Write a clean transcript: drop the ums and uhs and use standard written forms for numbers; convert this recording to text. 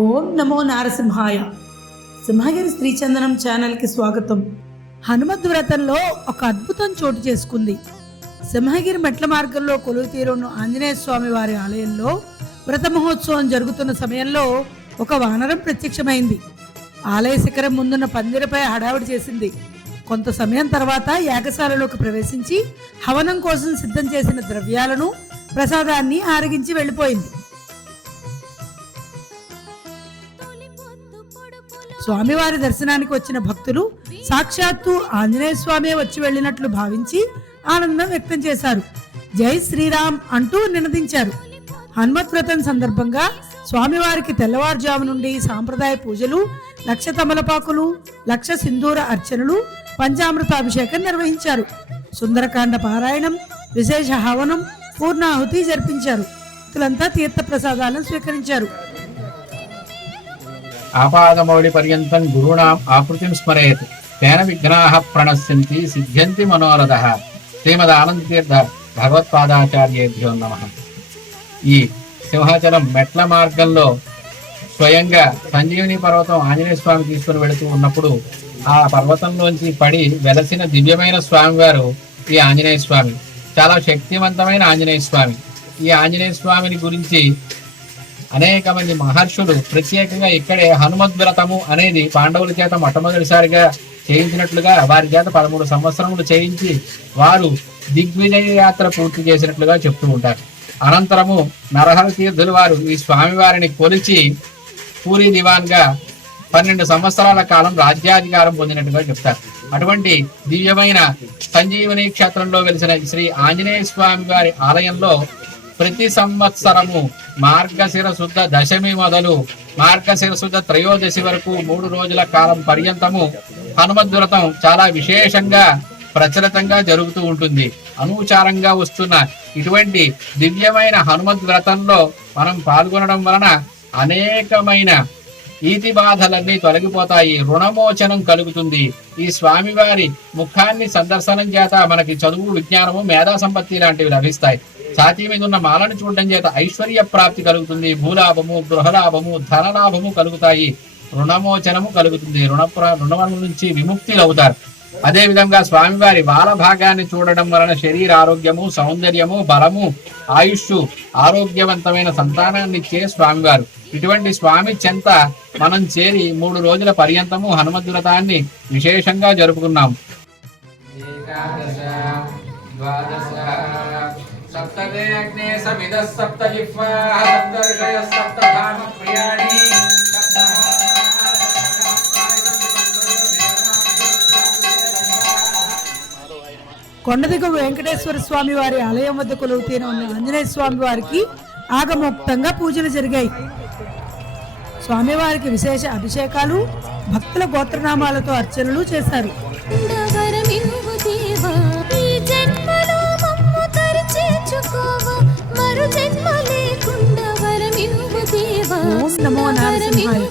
ఓం నమో నారసింహాయ. సింహగిరి శ్రీచందనం ఛానల్కి స్వాగతం. హనుమద్ వ్రతంలో ఒక అద్భుతం చోటు చేసుకుంది. సింహగిరి మెట్ల మార్గంలో కొలువు తీరున్న ఆంజనేయ స్వామి వారి ఆలయంలో వ్రత మహోత్సవం జరుగుతున్న సమయంలో ఒక వానరం ప్రత్యక్షమైంది. ఆలయ శిఖరం ముందున్న పందిరిపై హడావిడి చేసింది. కొంత సమయం తర్వాత యాగశాలలోకి ప్రవేశించి హవనం కోసం సిద్ధం చేసిన ద్రవ్యాలను, ప్రసాదాన్ని ఆరగించి వెళ్ళిపోయింది. స్వామివారి దర్శనానికి వచ్చిన భక్తులు సాక్షాత్తు ఆంజనేయ స్వామి వచ్చి వెళ్ళినట్లు భావించి ఆనందం వ్యక్తం చేశారు. జై శ్రీరామ్ అంటూ నినదించారు. హనుమత్ వ్రతం సందర్భంగా స్వామివారికి తెల్లవారుజాము నుండి సాంప్రదాయ పూజలు, లక్ష తమలపాకులు, లక్ష సింధూర అర్చనలు, పంచామృతాభిషేకం నిర్వహించారు. సుందరకాండ పారాయణం, విశేష హవనం, పూర్ణాహుతి జరిపించారు. భక్తులంతా తీర్థ ప్రసాదాలను స్వీకరించారు. ఆపాదమౌళి పర్యంతం గురుణాం ఆకృతిం స్మరేత్ తేన విఘ్నాః ప్రణశ్యంతి సిద్ధ్యంతి మనోరథః. శ్రీమద్ ఆనంద తీర్థ భగవత్పాదాచార్యేభ్యో నమః. ఈ సింహాచలం మెట్ల మార్గంలో స్వయంగా సంజీవిని పర్వతం ఆంజనేయ స్వామి తీసుకుని వెళుతూ ఉన్నప్పుడు ఆ పర్వతంలోంచి పడి వెలసిన దివ్యమైన స్వామివారు ఈ ఆంజనేయ స్వామి. చాలా శక్తివంతమైన ఆంజనేయ స్వామి. ఈ ఆంజనేయ స్వామిని గురించి అనేక మంది మహర్షులు ప్రత్యేకంగా ఇక్కడే హనుమద్ వ్రతము అనేది పాండవుల చేత మొట్టమొదటిసారిగా చేయించినట్లుగా, వారి చేత 13 సంవత్సరములు చేయించి వారు దిగ్విజయ యాత్ర పూర్తి చేసినట్లుగా చెప్తూ ఉంటారు. అనంతరము నరహర తీర్థులు వారు ఈ స్వామివారిని కొలిచి పూరి దివాన్ గా 12 సంవత్సరాల కాలం రాజ్యాధికారం పొందినట్టుగా చెప్తారు. అటువంటి దివ్యమైన సంజీవని క్షేత్రంలో వెలిసిన శ్రీ ఆంజనేయ స్వామి వారి ఆలయంలో ప్రతి సంవత్సరము మార్గశిర శుద్ధ దశమి మొదలు మార్గశిర శుద్ధ త్రయోదశి వరకు 3 రోజుల కాలం పర్యంతము హనుమద్ వ్రతం చాలా విశేషంగా ప్రచలితంగా జరుగుతూ ఉంటుంది. అనూచారంగా వస్తున్న ఇటువంటి దివ్యమైన హనుమద్ వ్రతంలో మనం పాల్గొనడం వలన అనేకమైన ఈతి బాధలన్నీ తొలగిపోతాయి, రుణమోచనం కలుగుతుంది. ఈ స్వామివారి ముఖాన్ని సందర్శనం చేత మనకి చదువు, విజ్ఞానము, మేధా సంపత్తి లాంటివి లభిస్తాయి. ఛాతీ మీద ఉన్న మాలను చూడడం చేత ఐశ్వర్య ప్రాప్తి కలుగుతుంది, భూలాభము, గృహలాభము, ధనలాభము కలుగుతాయి, రుణమోచనము కలుగుతుంది, రుణముల నుంచి విముక్తులు అవుతారు. అదే విధంగా స్వామివారి బాల భాగాన్ని చూడడం వలన శరీర ఆరోగ్యము, సౌందర్యము, బలము, ఆయుష్, ఆరోగ్యవంతమైన సంతానాన్ని ఇచ్చే స్వామివారు. ఇటువంటి స్వామి చెంత మనం చేరి 3 రోజుల పర్యంతము హనుమద్ వ్రతాన్ని విశేషంగా జరుపుకున్నాం. కొండదిగ వెంకటేశ్వర స్వామి వారి ఆలయం వద్ద కొలువు తీరిన ఆంజనేయ స్వామి వారికి ఆగమోక్తంగా పూజలు జరిగాయి. స్వామివారికి విశేష అభిషేకాలు, భక్తుల గోత్రనామాలతో అర్చనలు చేశారు. ఓం నమో నారసింహాయ.